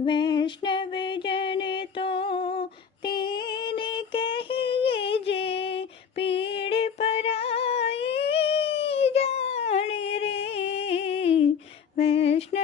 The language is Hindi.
वैष्णव जन तो तीन कहिए जे, पीड़ पराई जान रे। वैष्णव